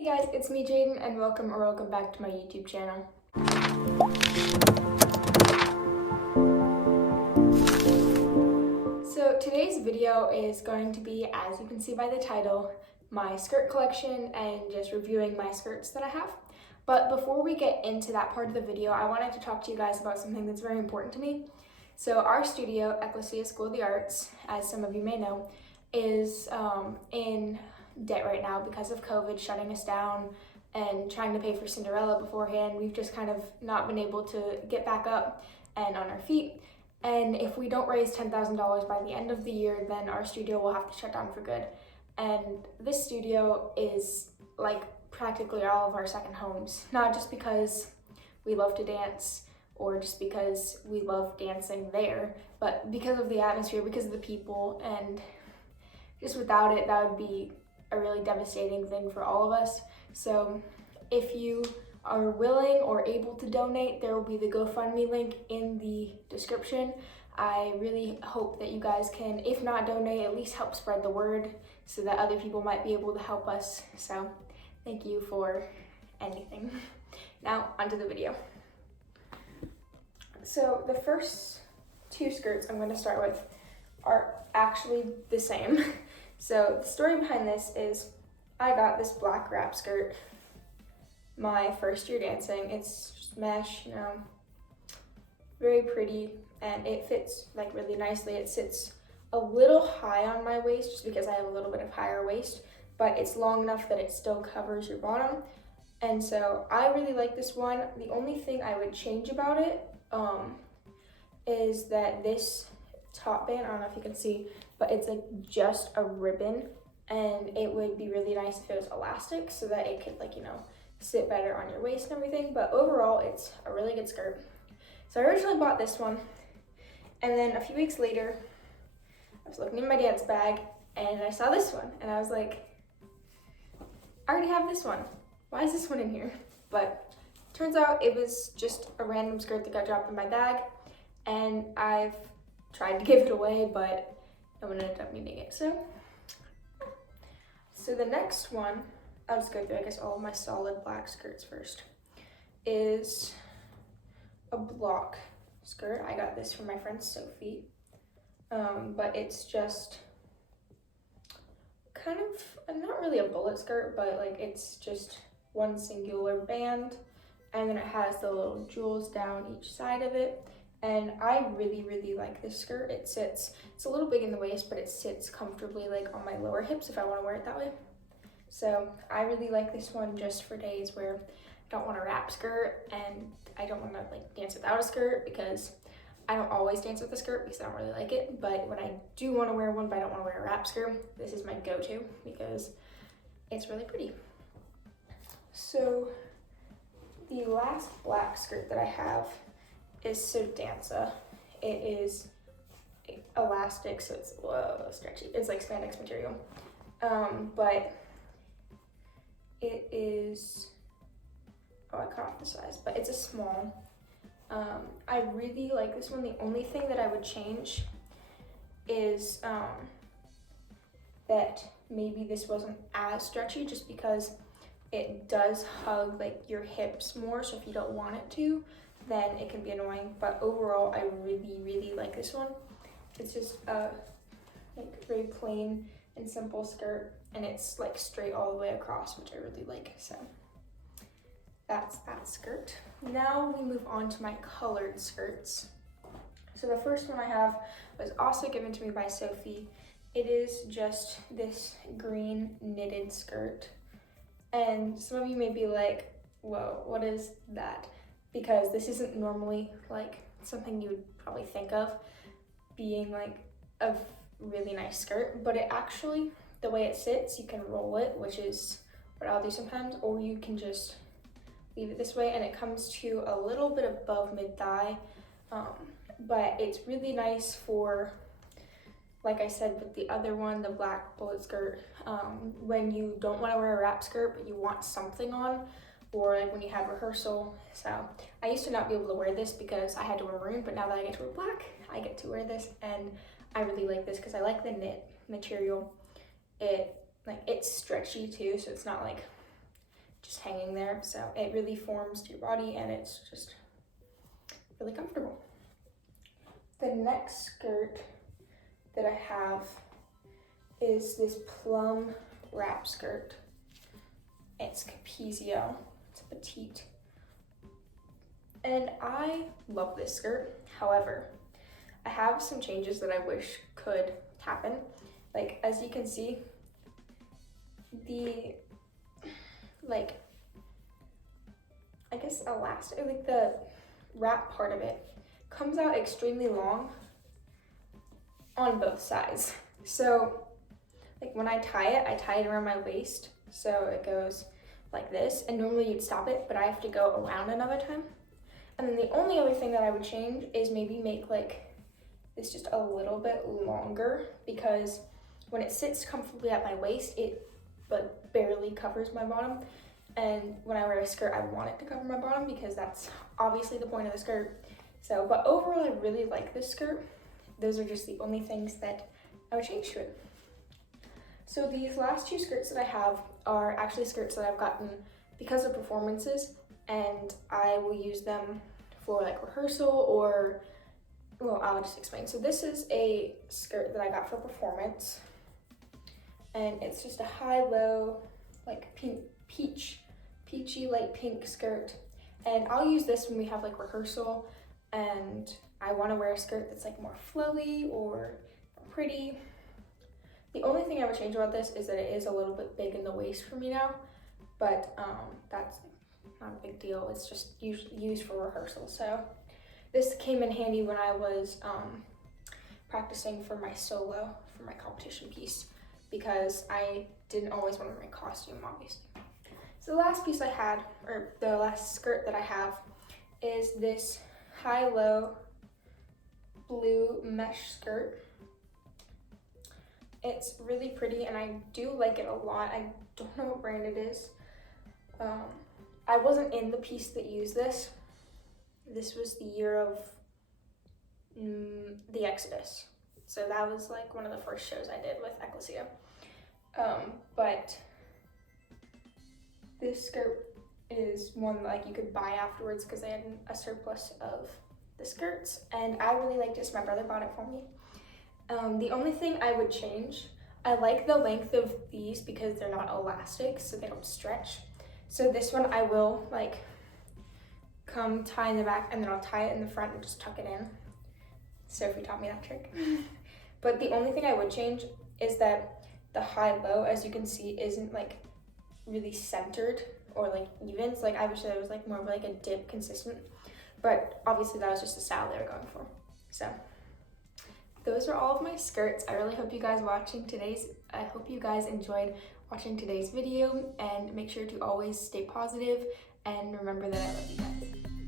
Hey guys, it's me Jaden and welcome back to my YouTube channel. So today's video is going to be, as you can see by the title, my skirt collection and just reviewing my skirts that I have. But before we get into that part of the video, I wanted to talk to you guys about something that's very important to me. So our studio, Ecclesia School of the Arts, as some of you may know, is in debt right now because of COVID shutting us down and trying to pay for Cinderella beforehand. We've just kind of not been able to get back up and on our feet. And if we don't raise $10,000 by the end of the year, then our studio will have to shut down for good. And this studio is like practically all of our second homes, not just because we love to dance or just because we love dancing there, but because of the atmosphere, because of the people, and just without it, that would be a really devastating thing for all of us. So if you are willing or able to donate, there will be the GoFundMe link in the description. I really hope that you guys can, if not donate, at least help spread the word so that other people might be able to help us. So thank you for anything. Now onto the video. So the first two skirts I'm going to start with are actually the same. So the story behind this is I got this black wrap skirt my first year dancing. It's just mesh, very pretty, and it fits like really nicely. It sits a little high on my waist just because I have a little bit of higher waist, but it's long enough that it still covers your bottom. And so I really like this one. The only thing I would change about it is that this top band, I don't know if you can see, but it's like just a ribbon, and it would be really nice if it was elastic so that it could sit better on your waist and everything. But overall, it's a really good skirt. So I originally bought this one, and then a few weeks later, I was looking in my dance bag and I saw this one, and I was like, I already have this one. Why is this one in here? But turns out it was just a random skirt that got dropped in my bag, and I've tried to give it away, but no one ended up needing it. So the next one, I'll just go through, I guess, all of my solid black skirts first, is a block skirt. I got this from my friend Sophie, but it's just kind of, not really a bullet skirt, but like it's just one singular band, and then it has the little jewels down each side of it. And I really, really like this skirt. It's a little big in the waist, but it sits comfortably like on my lower hips if I want to wear it that way. So I really like this one just for days where I don't want a wrap skirt and I don't want to like dance without a skirt, because I don't always dance with a skirt because I don't really like it. But when I do want to wear one but I don't want to wear a wrap skirt, this is my go-to because it's really pretty. So the last black skirt that I have is So Danza. It is elastic, so it's stretchy. It's like spandex material, but it is, I cut off the size, but it's a small. I really like this one. The only thing that I would change is that maybe this wasn't as stretchy, just because it does hug like your hips more, so if you don't want it to, then it can be annoying. But overall, I really, really like this one. It's just a like very plain and simple skirt, and it's like straight all the way across, which I really like. So that's that skirt. Now we move on to my colored skirts. So the first one I have was also given to me by Sophie. It is just this green knitted skirt. And some of you may be like, whoa, what is that? Because this isn't normally like something you would probably think of being like a really nice skirt, but it actually, the way it sits, you can roll it, which is what I'll do sometimes, or you can just leave it this way, and it comes to a little bit above mid-thigh, but it's really nice for, like I said with the other one, the black bullet skirt, when you don't want to wear a wrap skirt but you want something on, or like when you have rehearsal. So I used to not be able to wear this because I had to wear maroon, but now that I get to wear black, I get to wear this, and I really like this because I like the knit material. It's stretchy too, so it's not like just hanging there. So it really forms to your body and it's just really comfortable. The next skirt that I have is this plum wrap skirt. It's Capezio, it's a petite. And I love this skirt. However, I have some changes that I wish could happen. Like, as you can see, the, like, I guess elastic, like the wrap part of it comes out extremely long on both sides. So, like when I tie it around my waist. So it goes like this, and normally you'd stop it, but I have to go around another time. And then the only other thing that I would change is maybe make like this just a little bit longer, because when it sits comfortably at my waist, it like barely covers my bottom. And when I wear a skirt, I want it to cover my bottom because that's obviously the point of the skirt. So, but overall, I really like this skirt. Those are just the only things that I would change to it. So these last two skirts that I have are actually skirts that I've gotten because of performances, and I will use them for like rehearsal or, well, I'll just explain. So this is a skirt that I got for performance, and it's just a high-low, like peachy light pink skirt. And I'll use this when we have like rehearsal and I want to wear a skirt that's like more flowy or pretty. The only thing I would change about this is that it is a little bit big in the waist for me now, but that's not a big deal. It's just used for rehearsal. So this came in handy when I was practicing for my solo, for my competition piece, because I didn't always want to wear my costume, obviously. So the last piece I had, or the last skirt that I have, is this high-low blue mesh skirt. It's really pretty and I do like it a lot. I don't know what brand it is. I wasn't in the piece that used this. This was the year of the Exodus. So that was like one of the first shows I did with Ecclesia. But this skirt is one that like you could buy afterwards because they had a surplus of the skirts, and I really liked it, so my brother bought it for me. The only thing I would change, I like the length of these because they're not elastic, so they don't stretch. So this one I will like come tie in the back and then I'll tie it in the front and just tuck it in. Sophie taught me that trick. But the only thing I would change is that the high-low, as you can see, isn't like really centered or like even. So like I wish that it was like more of like a dip consistent, but obviously that was just the style they were going for. So those are all of my skirts. I really hope you guys enjoyed watching today's video, and make sure to always stay positive and remember that I love you guys.